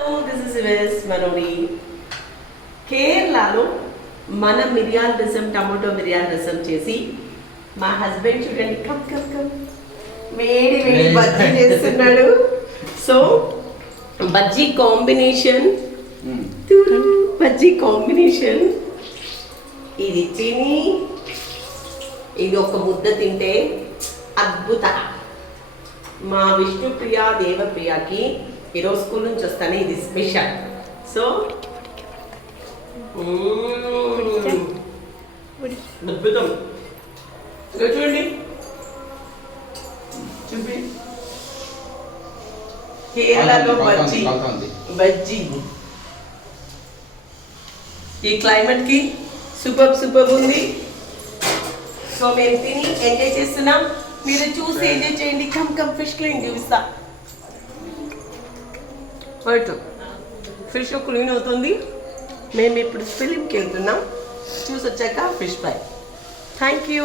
Hello this is వెస్ మనోడి కేరళలో మన మిరియాల రసం టమాటో మిరియాల రసం చేసి మా హస్బెండ్ చూడండి కమ్ కమ్ కమ్. వేడి వేడి బజ్జీ చేస్తున్నాడు. So bajji combination. Bajji combination. ఇది తిని ఇది ఒక ముద్ద తింటే అద్భుత. మా విష్ణుప్రియ దేవప్రియకి ఈరోజు స్కూల్ నుంచి వస్తానే ఇది స్పెషల్ సో. అద్భుతం చూడండి చూపి కేరళలో బజ్జీ బజ్జీ ఈ క్లైమేట్కి సూపర్ సూపర్ ఉంది సో మేము తిని ఎంజాయ్ చేస్తున్నాం మీరు చూసి ఎంజాయ్ చేయండి కమ్ కమ్ ఫిష్ క్లీన్ చూపిస్తా రైట్ ఫిష్ క్లీన్ అవుతుంది. మేము ఇప్పుడు ఫిలింకి వెళ్తున్నాం. చూసి వచ్చాక ఫిష్ ఫ్రై థ్యాంక్ యూ